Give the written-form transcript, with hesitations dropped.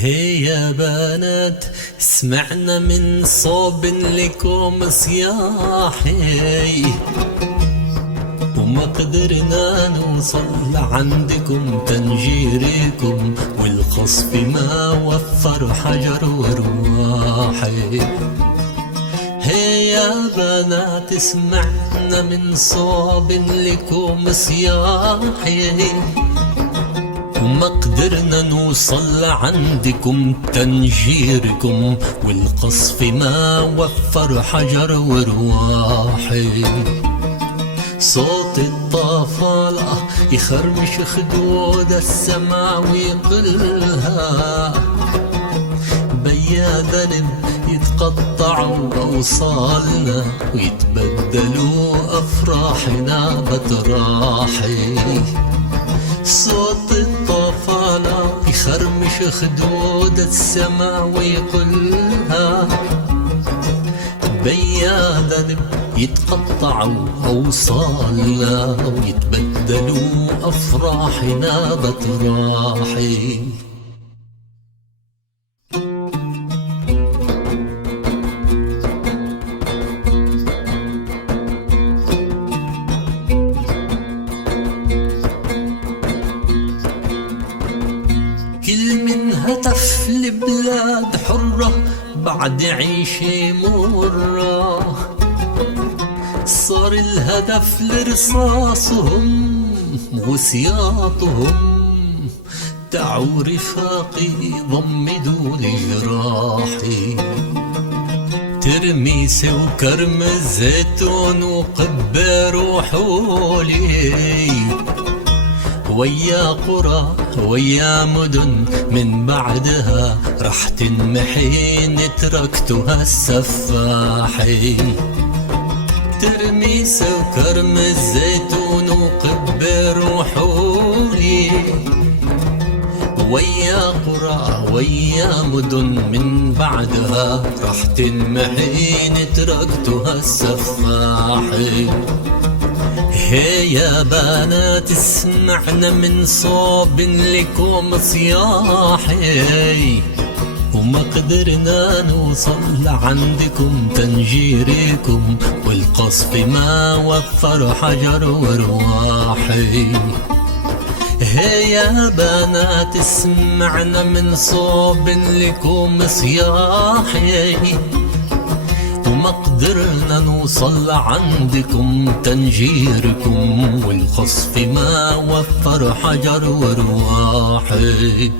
هي يا بنات سمعنا من صوب لكم صياحي، وما قدرنا نوصل عندكم تنجيركم، والقصف ما وفر حجر ورواحي. هي يا بنات سمعنا من صوب لكم صياحي، وما قدرنا نوصل عندكم تنجيركم، والقصف ما وفر حجر ورواحي. صوت الطفالة يخرمش خدود السما ويقلها، بيا ذنب يتقطعوا أوصالنا، ويتبدلوا أفراحنا بتراحي. صوت الطفالة يخرمش خدود السما ويقلها، بيا ذنب يتقطعوا أوصالنا، ويتبدلوا أفراحنا بتراحي. كل من هتف لبلاد حرة بعد عيشة مرة، صار الهدف لرصاصهم وسياطهم. تعوا رفاقي ضمدوا لجراحي، ترميس وكرم الزيتون وقبر وحولي، ويا قرى ويا مدن من بعدها رح تنمحي، تركتها السفاحي. ترميس وكرم الزيتون وقبر وحولي، ويا قرى ويا مدن من بعدها رح تنمحي، تركتها السفاحي. هي يا بنات سمعنا من صوب لكم صياحي، وما قدرنا نوصل عندكم تنجيركم، والقصف ما وفر حجر ورواحي. هي يا بنات سمعنا من صوب لكم صياحي، وما قدرنا نوصل عندكم تنجيركم، والقصف ما وفر حجر ورواحي.